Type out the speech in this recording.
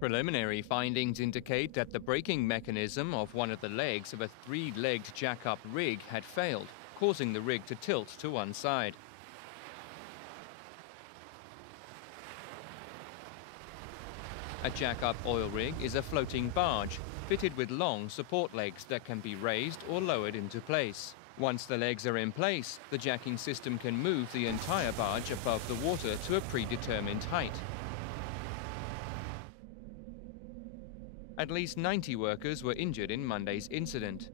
Preliminary findings indicate that the braking mechanism of one of the legs of a three-legged jackup rig had failed, causing the rig to tilt to one side. A jackup oil rig is a floating barge, fitted with long support legs that can be raised or lowered into place. Once the legs are in place, the jacking system can move the entire barge above the water to a predetermined height. At least 90 workers were injured in Monday's incident.